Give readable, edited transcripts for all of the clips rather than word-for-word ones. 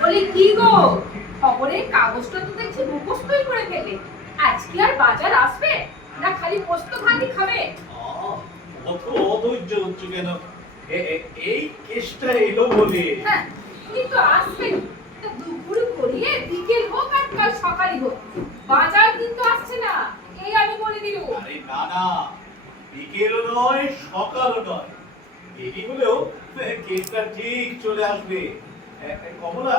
বলি কি গো, খবরের কাগজটা তো দেখছি মুখস্থই করে ফেলে। আজকে আর বাজার আসবে না খালি পোস্ত ভাতি খাবে? অত অধৈর্য হচ্ছে কেন? এই কেসটা এলো বলে। হ্যাঁ, কিন্তু আসবে দুপুর গড়িয়ে বিকেল হোক আর কাল সকালই হোক, বাজার কিন্তু আসছে না, এই আমি বলে দিল। আরে না না, বিকেলও নয় সকালও নয়, দেরি হলেও কেসটা ঠিক চলে আসবে। কমলা,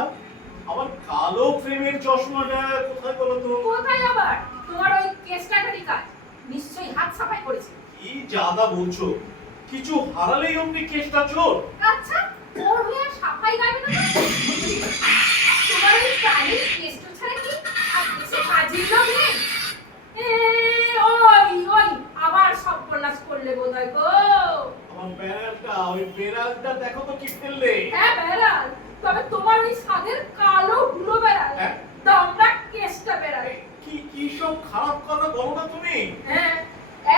আমার কালো ফ্রেমের চশমাটা কোথায় বলো তো? কোথায় আবার? তোমার ওই কেসটাকারী কাজ নিশ্চয়ই হাত সাফাই করেছে। কি জাদা বলছো? কিছু হারালেই অমনি কেসটা চোর? আচ্ছা, ওর হয়ে সাফাই গাইবে না? তোমার ওই প্রাণীর কেসটা ছাড়া কি আর দেশে কাজের লোক নেই? ওই আবার সর্বনাশ করলে বোধহয় গো। আমার বেড়ালটা, ওই বেড়ালটা দেখো তো কি ফেললে। হ্যাঁ বেড়াল, তবে তোমার ওই সাদের কালো হুলো বেড়াল, হ্যাঁ? দামড়া কেসটা বেড়াল। কি কি সব খারাপ কথা বলো না তুমি? হ্যাঁ,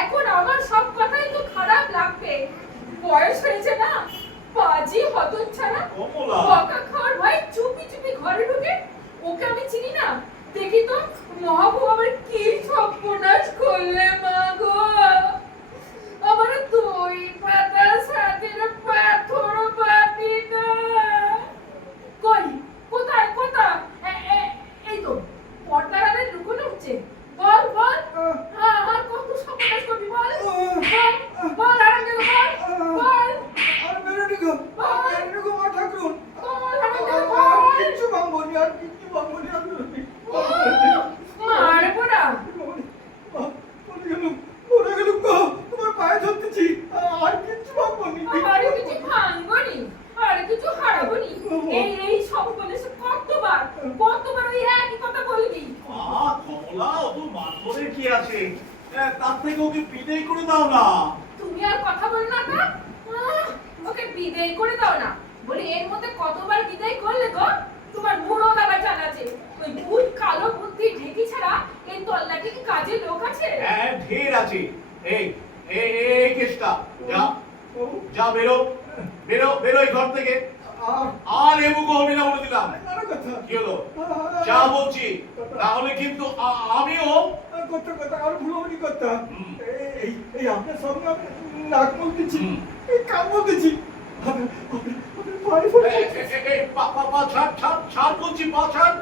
এখন আমার সব কথাই তো খারাপ লাগবে। বয়স হয়েছে না, পাজি হতচ্ছাড়া, কমলা, বকা খাওয়ার ভয় চুপি চুপি ঘরে ঢুকে। ওকে আমি চিনি না, দেখি তো মহাবু আবার কি সর্বনাশ করলে মা গো। আমার দই পাতা সাথের পাথর বাটিটা কই, কোথায় কোথায়? এই তো পর্দার আড়ালে লুকোনো হচ্ছে। বল বল, আর কত সর্বনাশ করবি বল বল বল, আর আগে বল বল। আর বেরোনি গো, আর বেরোনি গো মা ঠাকুর। বল কিচ্ছু ভাঙবনি, আর কিচ্ছু ভাঙবনি, আর বেরোনি। মারবো না। পড়ে গেলুম গো, তোমার পায়ে ধরতেছি, আর কিচ্ছু ভাঙবনি। আর কিছু ভাঙবনি, আর কিছু হারাবনি। এই সর্বনাশ কতবার কতবার ওই একই কথা বলবি? কমলা, অত মাথরে কি আছে? তার থেকে ওকে বিদায় করে দাও না। তুমি আর কথা বল না তো। ওকে বিদায় করে দাও না বলে এর মধ্যে কতবার বিদায় করলে গো? তোমার বুড়ো দাদা জানা আছে, ওই ভূত কালো বুদ্ধি ঢেকি ছাড়া এই তল্লাটি কি কাজের লোক আছে? হ্যাঁ, ঢের আছে। এই এই এই কেসটা যা, যা বেরো বেরো বেরো এই ঘর থেকে। আর এমুকো হবে না বলে দিলাম। কি হলো? যা বলছি, তাহলে কিন্তু আমিও কথা আর ভুলবনি কথা। এই আপনার সঙ্গে আমি নাক বলতেছি, কান বলতেছি। পা ছাড় ছাড় ছাড় বলছি, পা ছাড়।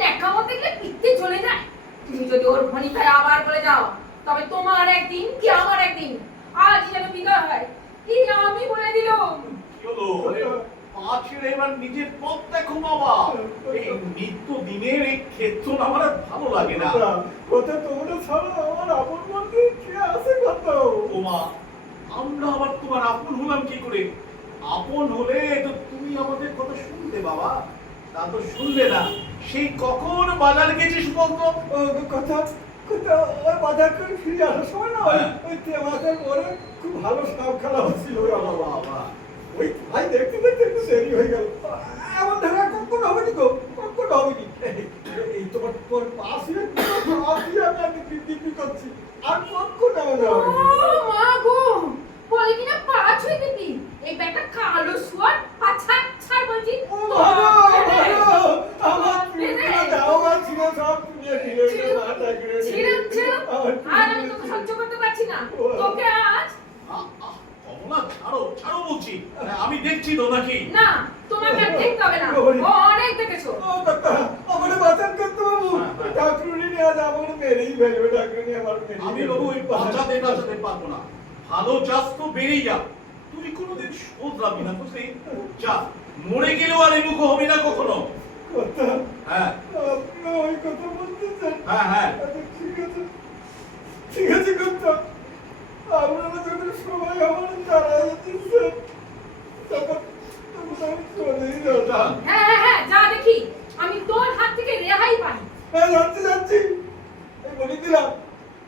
নেকামো দেখলে পিত্তে চলে যায়। তুমি যদি ওর ভনিতায় আবার বলে যাও, তবে তোমার একদিন কি আমার একদিন, আজ যেন বিদায় হয়, এই আমি বলে দিলাম। কি হলো? পা ছেড়ে এবার নিজের পথ দেখো বাবা। এই নিত্য দিনের এই ক্ষেত্র আমার আর ভালো লাগে না। কথা তোমরা ছাড়া আমার আপন বলতে কে আছে কত? ওমা, আমরা আবার তোমার আপন হলাম কি করে? আপন হলে তো তুমি আমাদের কথা শুনতে বাবা, তা তো শুনলে না। সেই কখন বাজার গেছিস বলতো? কথা কথা ওই বাজার করে ফিরে আসার সময় না, ওই তেমাদের পরে খুব ভালো সাপ খেলা হচ্ছিল বাবা। ওই ভাই দেখতে দেখতে একটু দেরি হয়ে গেল। এমন ধারা কখন হবেনি গো, কখন হবেনি। এই তোমার তোর পাশে আমি আগে দিব্যি করছি, আর কখন এমন হবে? মা গো, বলে কিনা পা ছুঁয়ে দিবি, এই ব্যাটা কালো শুয়ার পা ছাড় বলছি। আমার দাও আর ছিল সব আর আমি তোকে সহ্য করতে পারছি না। তোকে আজ কমলা, ছাড়ো ছাড়ো বলছি। আমি দেখছি তো নাকি? না, তোমাকে আর দেখতে হবে না, ও অনেক দেখেছো। আমার বাঁচান করতে বাবু, ঠাকুরনি নিয়ে আজ আমার মেরেই ফেলবে। ঠাকুরনি আমার আমি বাবু ওই বাঁচাতে পারবো না। ভালো চাষ তো বেড়েই যা, তুই কোনোদিন শোধরাবি না বুঝলি? যা, মরে গেলেও আর এমুখো হবি না কখনো। কথা, হ্যাঁ আপনি ওই কথা বলতেছেন? হ্যাঁ হ্যাঁ, ঠিক আছে কথা। আপনারা যখন সবাই আমার দাঁড়ায় দিচ্ছেন, তখন আমি চলেই যেতাম। হ্যাঁ, যা দেখি আমি তোর হাত থেকে রেহাই পাই। হ্যাঁ, যাচ্ছি, এই বলে দিলাম।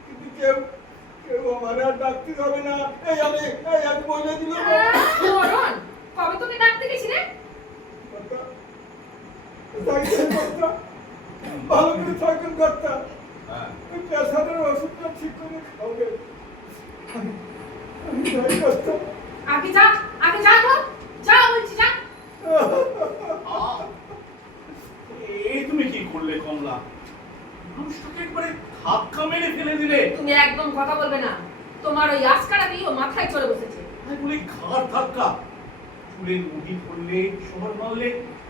কিন্তু কেউ আমার আর ডাকতে যাবে না, এই আমি বলে দিলাম। মরণ, কবে তোকে ডাকতে গেছি রে? ভালো করে থাকেন কর্তা, হ্যাঁ। ওই প্রেসারের ওষুধটা ঠিক করে খাবে। আমি যাই কর্তা। আগে যা। তোমার ওই আজকারা দিয়ে ও মাথায় চড়ে বসেছে। আমি বলি ঘাড় ধাক্কা, চুলের মুঠি ধরলে, শহর মারলে,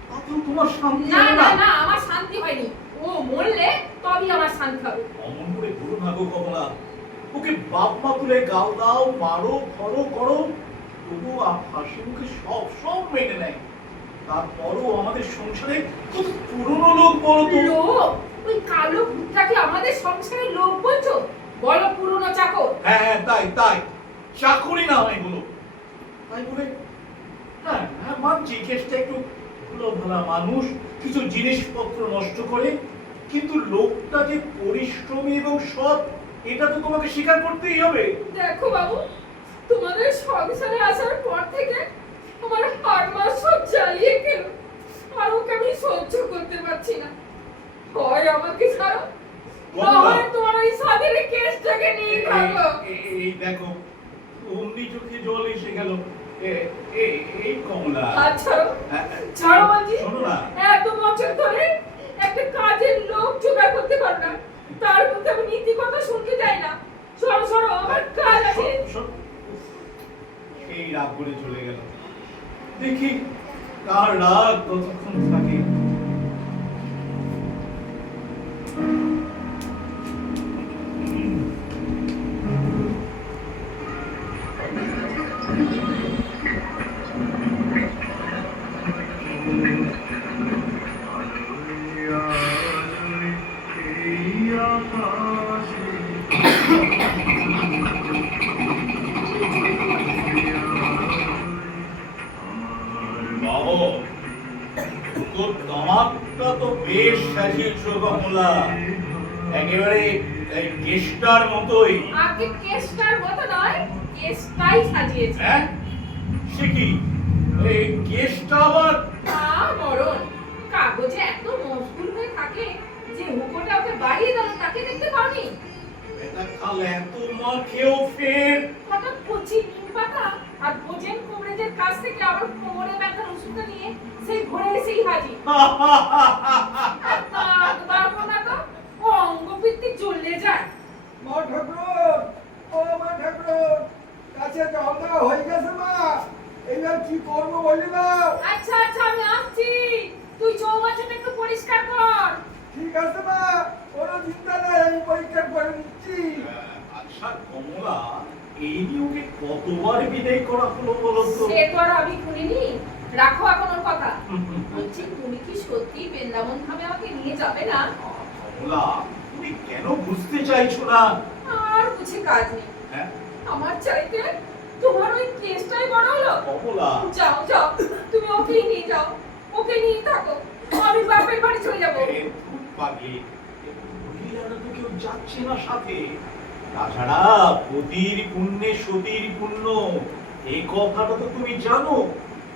তাতেও তোমার শান্তি না হবে না না? না, আমার শান্তি হয়নি। ও মরলে তবেই আমার শান্তি হবে। অমন করে বলো না গো কমলা। ওকে বাপ মা তুলে গাল দাও, মারো, ধরো, করো, তবু হাসি মুখে সব সব মেনে নেয়। তারপরও আমাদের সংসারে কত পুরনো লোক বলো তো। লোক? ওই কালো ভূতটাকে আমাদের সংসারের লোক বলছো? বলো পুরনো চাকর। হ্যাঁ হ্যাঁ, তাই তাই, চাকরি না হয় বলো। তাই বলে হ্যাঁ হ্যাঁ মানছি, কেসটা একটু ভালো মানুষ, কিছু জিনিসপত্র নষ্ট করে, কিন্তু লোকটা যে পরিশ্রমী এবং সৎ, এটা তো তোমাকে স্বীকার করতেই হবে। দেখো বাবু, তোমাদের সংসারে আসার পর থেকে আমার হাড় মাস সব জ্বালিয়ে গেল। আর ওকে আমি সহ্য করতে পারছি না। হয় আমাকে ছাড়ো, না হয় তোমার ওই সাদের কেসটাকে নিয়ে থাকো। এই দেখো, অমনি চোখে জল এসে গেল। এই কমলা, হাত ছাড়ো, ছাড়ো বলছি। শোনো না, এত বছর ধরে একটা কাজের লোক জোগাড় করতে পারো না, তার মধ্যে আমি নীতি কথা শুনতে চাই না। সরো সরো, আমার কাজ আছে। সেই রাগ করে চলে গেল। দেখি কার রাগ কতক্ষণ থাকে। বাবু, তোর দামাকটা তো বেশ সাজিয়েছো কমলা, একেবারে এই কেষ্টার মতোই। আগে কেসটার মতো নয়, কেসটাই সাজিয়েছে। হ্যাঁ, সে কি এই কেসটা আবার? মরণ, কাগজে এত মশগুল হয়ে থাকে যে হুকোটা ওকে বাড়িয়ে দিল, তাকে দেখতে পাওনি? এটা কাল এত মার খেয়েও ফের হঠাৎ কচি নিম পাতা আর ভোজন কবরেজের কাছ থেকে আবার কোমরে ব্যথার ওষুধটা নিয়ে সেই ঘরে এসেই হাজির। পারবো না তো, ও অঙ্গভিত্তিক জ্বলে যায়। মা ঠাকুর, ও মা ঠাকুর, কাছে জল দেওয়া হয়ে গেছে মা, এইবার কি করবো বলি না? আচ্ছা আচ্ছা, আমি আসছি, তুই চৌবাচ্চাটা একটু পরিষ্কার কর। ঠিক আছে মা, কোনো চিন্তা নাই, আমি পরীক্ষা করে নিচ্ছি। আচ্ছা কমলা, এই নিয়োগে কতবার বিদায় করা হলো বলো তো? সে তো আর আমি শুনিনি, রাখো এখন ওর কথা। বলছি, তুমি কি সত্যি বৃন্দাবন ধামে আমাকে নিয়ে যাবে না? কমলা, তুমি কেন বুঝতে চাইছো না? আর বুঝি কাজ নেই, হ্যাঁ আমার চাইতে তোমার ওই কেসটাই বড় হলো। কমলা, যাও যাও, তুমি ওকেই নিয়ে যাও, ওকে নিয়ে থাকো, আমি বাপের বাড়ি চলে যাবো। এ ভূত পাগলি, এ মহিলারা তো কেউ যাচ্ছে না সাথে। তাছাড়া পতির পুণ্যে সতীর পুণ্য, এই কথাটা তো তুমি জানো।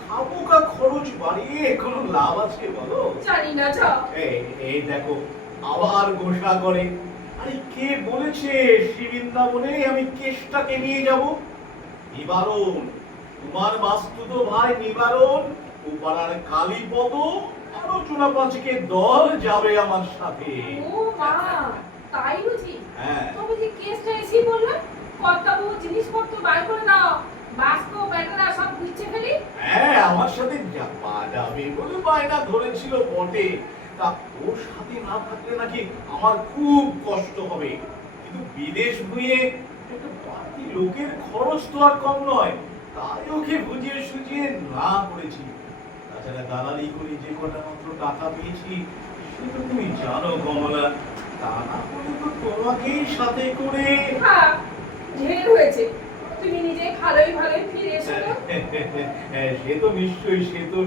খামোকা খরচ বাড়িয়ে কোনো লাভ আছে বলো? জানি না, যাও। এই দেখো, আবার ঘোষণা করে। আরে কে বলেছে শ্রীবৃন্দাবনে আমি কেষ্টাকে নিয়ে যাব? নিবারণ, তোমার বাস্তুত ভাই নিবারণ, ও পাড়ার কালীপদ, আলোচনা পাঁচকে দল যাবে আমার সাথে। ও মা, তাই বুঝি? হ্যাঁ। তবে যে কেসটা এসেই বললাম, কর্তাবু জিনিসপত্র বার করে দাও, বাস্ক ব্যাটারা সব গুছিয়ে ফেলি। হ্যাঁ, আমার সাথে যাবে বলে বায়না ধরেছিল বটে। তা ওর সাথে না থাকলে নাকি আমার খুব কষ্ট হবে। কিন্তু বিদেশ ভুঁয়ে একটা বাড়তি লোকের খরচ তো আর কম নয়, তাই ওকে বুঝিয়ে সুঝিয়ে না করেছি। তাছাড়া দালালি করে যে কটা মাত্র টাকা পেয়েছি, সেটা তুমি জানো কমলা। তা না করে তো তোমাকেই সাথে করে। হ্যাঁ, ঢের হয়েছে, তুমি নিজে ভালোই ভালোই ফিরে এসো তো। সে তো নিশ্চয়ই, সে তো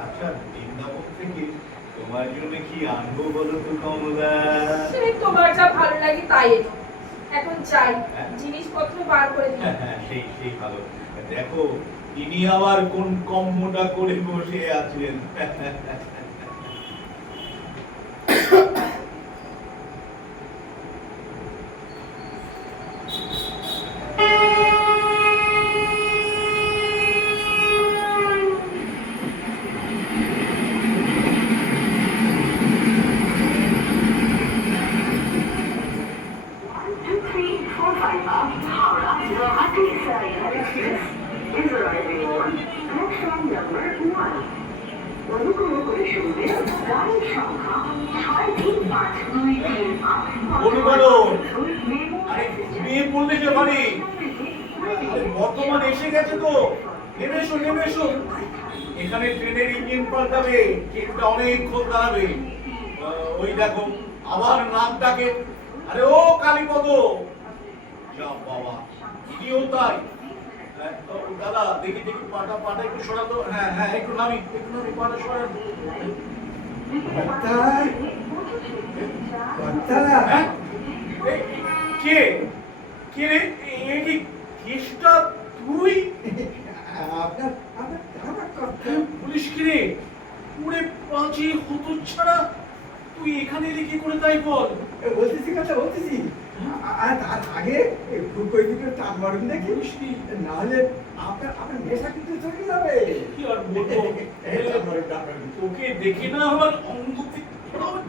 আচ্ছা, বৃন্দাবন থেকে তোমার জন্য কি আনবো বলো তো কমলা? সে তোমার যা ভালো লাগে তাই এনো। এখন চাই হ্যাঁ। জিনিসপত্র বার করে দিই। সেই ভালো। দেখো তিনি আবার কোন কম্মটা করে বসে আছেন। Haura নাম্বার 1 অনুগ্রহ করে শুনবেন গাড়ির সংখ্যা 6352338 অনুবাদন। আরে ঘুমিয়ে পড়লে যে বাড়ি, আরে বর্তমান এসে গেছে তো, নেমে এসো নেমে এসো। এখানে ট্রেনের ইঞ্জিন পাল্টাবে, ট্রেনটা অনেকক্ষণ দাঁড়াবে। ওই দেখো আবার নাম ডাকে, আরে ও কালীপদ, যা বাবা ইনিও তাই। দাদা দেখি দেখি পাটা পাটা একটু সরাতো। হ্যাঁ হ্যাঁ একটু নামি পাটা সরান। হ্যাঁ? কে কে রে? এ কি কেষ্টা তুই? পুলিশ কি রে? পুরে পাঁচি হতো ছাড়া তুই এখানে এলি কি করে তাই বল। বলতেছি কথা বলতেছি। আর তার আগে কই দিকে টান মারুন দেখি, নাহলে আপনার নেশা কিন্তু চলে যাবে। কি আর বলবো, তোকে দেখে না আমার অঙ্গ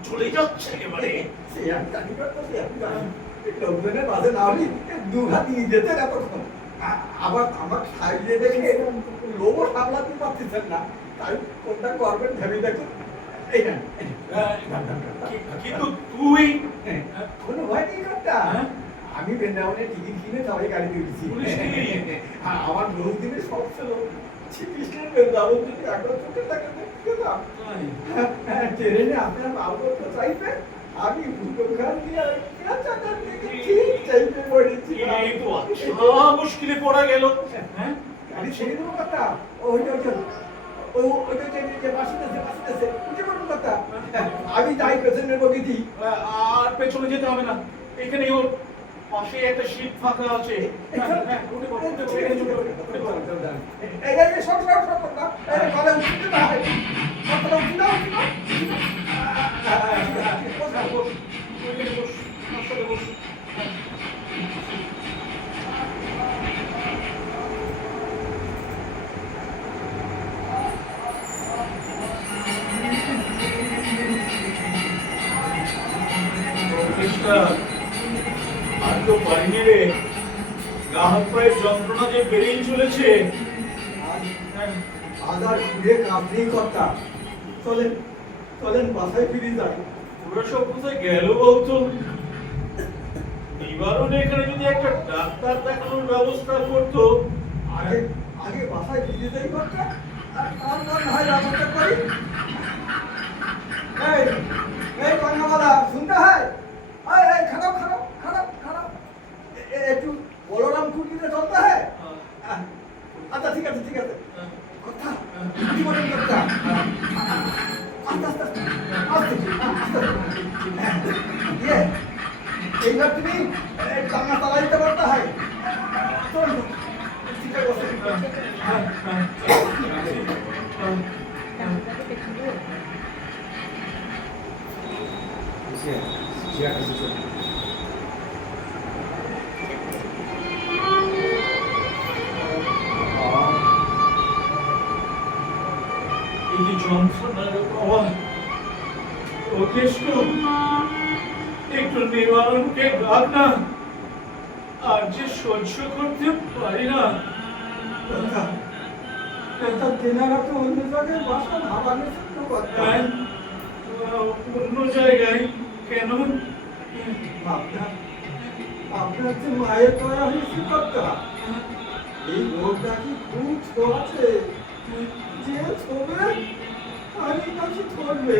চলে যাচ্ছে একেবারে। সে আমি জানি করতেছি, আমি জানি লোকজনের মাঝে না হলে দু হাত নিয়ে যেতেন এতক্ষণ। আবার আমার সাইডে দেখে লোভও সামলাতে পারতেছেন না, তাই কোনটা করবেন ভেবে দেখুন। এই না কিন্তু তুই কোনো ভয় নেই কথা। আমি বৃন্দাবনে টিকিট কিনে সবাই গাড়িতে উঠেছি। আমার রোজ দিনে সব ছিল শ্রীকৃষ্ণের বৃন্দাবন যদি একবার চোখে থাকে দেখতাম। ট্রেনে আপনার মাল করতে চাইবে, আমি হুকুমখান দিয়ে চাকার দিকে ঠিক চাইতে পড়েছি। এই তো আচ্ছা মুশকিলে পড়া গেল। হ্যাঁ গাড়ি ছেড়ে দেবো কথা। ওইটা যে বাসিতেছে উঠে পড়বো কথা। আমি যাই পেছনের বগিটি। আর পেছনে যেতে হবে না, এখানে ওর পাশে একটা সিট ফাঁকা আছে। উঠে পড়ো, উঠে পড়ো, উঠে পড়ো। সব কথা কলে উঠতে না হয়, কথাটা উঠি না উঠি না। ওইখানে বস, আমার সাথে বস। আর তো পারিনি রে, গা হাত পায়ের যন্ত্রণা যে বেড়েই চলেছে। আধার ঘুরে কাঁপতেই কথা। চলেন বাসায় ফিরে যাই। ওরা সব কোথায় গেল বলতো? নিবারণে এখানে যদি একটা ডাক্তার দেখানোর ব্যবস্থা করতো। আগে বাসায় ফিরে যাই কথা, আর তারপর না হয় ব্যবস্থা করি। এই কন্যামালা শুনতে হয়? খারাপ একটু বলরাম কুটিতে চলতে হয়। আচ্ছা ঠিক আছে কথা জীবনের কথা। আস্তে এইবার তুমি টানা চালা দিতে পারতে হয়। ঠিক আছে এই যন্ত্রণা রে বাবা, ওকে একটু নিবারণকে ডাক না, আর যে সহ্য করতে পারি না। তেনারা তো অন্য জায়গায় বাসা ভাবানোর জন্য কথা। অন্য জায়গায় কেন? আপনার যে মায়ের দয়া হয়েছে কথা, এই লোকটা কি খুব ছোঁয়াছে, যে ছোবে আমি নাকি ধরবে।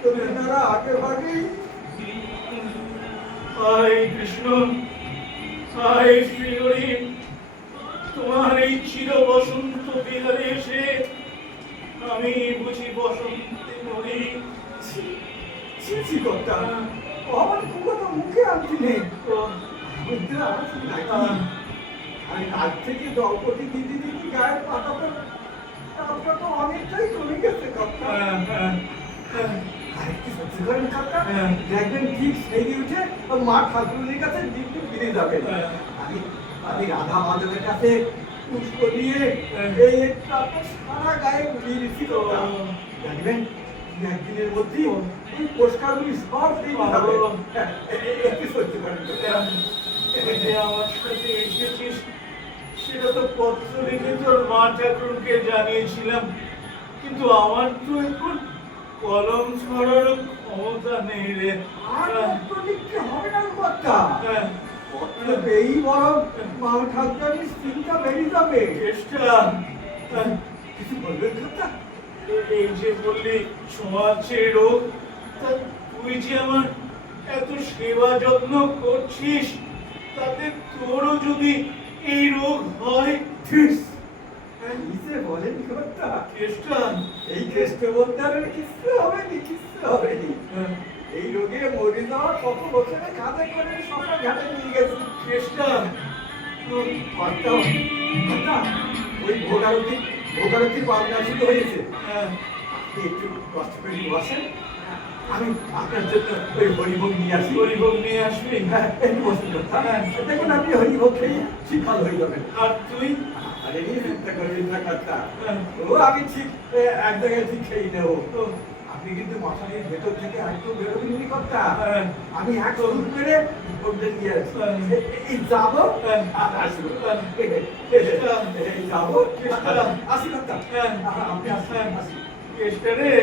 তো তেনারা আগে ভাগেই হায় কৃষ্ণ, হায় শ্রী হরি, তোমার এই চির বসন্ত বিহারে এসে আমি বুঝি বসন্তে মরি। ছি কথা, আমার খুব কথা মুখে আনছি নেই। আমি আজ থেকে দ্রৌপদী দিদি গায়ের পাতাটা তো অনেকটাই কমে গেছে কথা। আরেকটু সহ্য করেন কথা, দেখবেন ঠিক সেই উঠে মা ঠাকুরের কাছে দিব্যি ফিরে যাবেন। আমি রাধা মাধবের কাছে পুষ্প দিয়ে এই সারা গায়ে উড়িয়ে দিচ্ছি কথা। দেখবেন একদিনের মধ্যেই এই পুরস্কারগুলি সব দিয়ে যাবে। একটু সহ্য করেন। আমার সাথে এসেছিস সেটা তো পত্র লিখে তোর মা ঠাকুরকে জানিয়েছিলাম, কিন্তু আমার তো এখন কলম ছড়ারও ক্ষমতা নেই রে। আর পত্র লিখতে হবে না কথা। হ্যাঁ, পত্র পেয়েই বরং মা ঠাকুরানির চিন্তা বেরিয়ে যাবে। কেষ্টা, কিছু বলবেন কথা? এই যে বললি ছোঁয়াচে রোগ, তা তুই যে আমার এত সেবা যত্ন করছিস, তাতে তোরও যদি এই রোগ হয়, কিসে বলেন কথা? কেষ্টা। এই খ্রিস্টবন্ধারের কিচ্ছু হবেনি, কিচ্ছু হবেনি। এই রোগে মরে যাওয়া কত বছরে কাঁধে করে সকাল ঘাটে নিয়ে গেছি। কেষ্টা, কর্তা, কর্তা, ওই ভোগারতি পাবনা শুরু হয়েছে। আপনি একটু কষ্ট করে বসেন, আমি আপনার জন্য ওই হরিভোগ নিয়ে আসি। হরিভোগ নিয়ে আসবি? হ্যাঁ, একটু বসুন কর্তা। দেখুন আপনি হরিভোগ খেয়ে ঠিক ভালো হয়ে যাবেন। আর তুই? আরে নিয়ে চিন্তা করবেন না কর্তা, ও আমি ঠিক এক জায়গায় ঠিক খেয়ে নেবো। আপনি কিন্তু মশারির ভেতর থেকে একটু বেরোবেন কর্তা। আমি এক শুরু করে ভোগটা নিয়ে আসি। এই যাবো আর আসবো। এই যাবো আসি কর্তা। আপনি আসেন, আসি। কেষ্টা রে,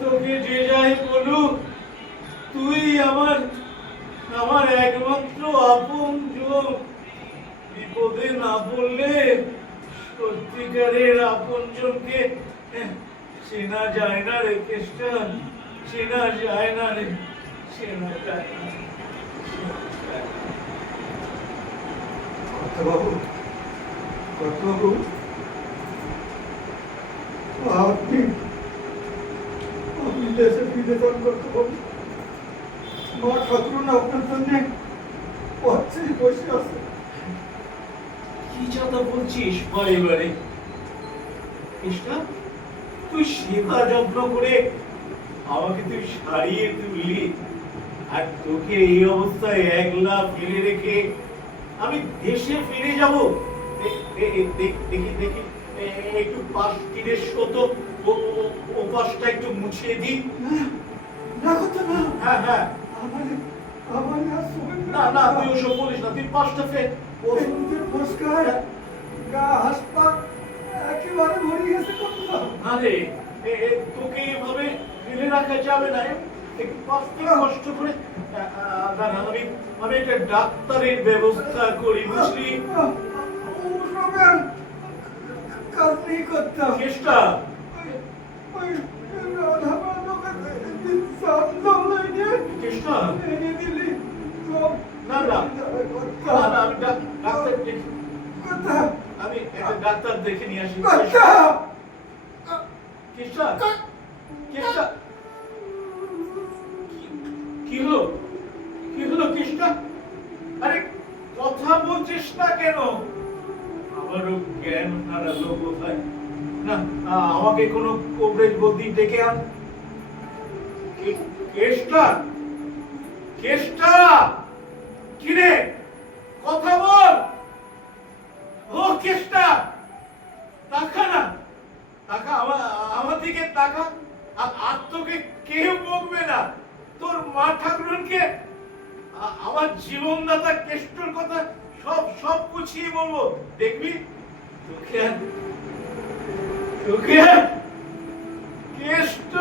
তোকে যে যাই বলুক, তুই আমার একমাত্র আপনজন। বিপদে না পড়লে সত্যিকারের আপনজনকে চেনা যায় না রে কেষ্টা, চেনা যায় না রে, চেনা যায় না। কর্তাবাবু, কর্তাবাবু, আপনি দেশে ফিরে যান কর্তাবাবু। মা ঠাকুরন আপনার জন্য পথেই বসে আছে। কি কথা বলছিস বারে বারে? কৃষ্ণা, তুই সেবা যত্ন করে আমাকে তুই সারিয়ে তুললি, আর তোকে এই অবস্থায় একলা ফেলে রেখে আমি দেশে ফিরে যাব? দেখি দেখি, একটু পাশ তীরের শত ও পাশটা একটু মুছিয়ে দিই। না কথা না। হ্যাঁ হ্যাঁ, আমার আর শোবেন না না, তুই ওসব বলিস না, তুই পাশটা ফের। বসন্তের ফসকায় গা হাসপাত একেবারে ভরে গেছে কর্তা। আরে তোকে এভাবে ফেলে রাখা যাবে না, একটু কষ্ট কষ্ট করে দাঁড়া, আমি একটা ডাক্তারের ব্যবস্থা করি, বুঝলি? ওসবের কাজ নেই কর্তা। চেষ্টা। ওই রাধাবার দোকান সামনে নিয়ে চেষ্টা। এনে দিলি সব না না, কর্তা। আমি ডাক্তার দেখি, কর্তা, আমি একটা ডাক্তার দেখে নিয়ে আসি। কর্তা, চেষ্টা, চেষ্টা। কি হলো, কি হলো কৃষ্ণা? আরে কথা বলছিস না কেন? আমারও জ্ঞান হারালো কোথায়? না, আমাকে কোনো কবরেজ বদ্যি ডেকে আন। কেষ্টা, কেষ্টা, কিরে কথা বল। ও কেষ্টা, তাকা না, তাকা, আমার দিকে তাকা। আর তোকে কেউ বকবে না, তোর মা ঠাকুরনকে আমার জীবনদাতা কেষ্টর কথা সব সব গুছিয়ে বলবো, দেখবি? তোকে কেষ্ট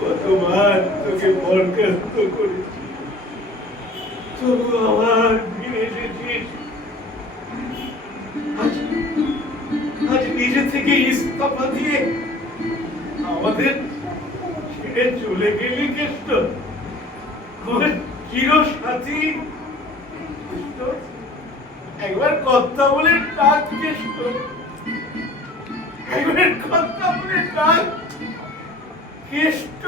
কতবার তোকে বরখাস্ত করেছি, তবু আবার ফিরে এসেছিস। আজ নিজে থেকে ইস্তফা দিয়ে আমাদের ছেড়ে চলে গেলি কেষ্ট, আমার চির সাথী কেষ্ট। একবার কথা বলে ডাক কেষ্ট, একবার কথা বলে ডাক কেষ্ট।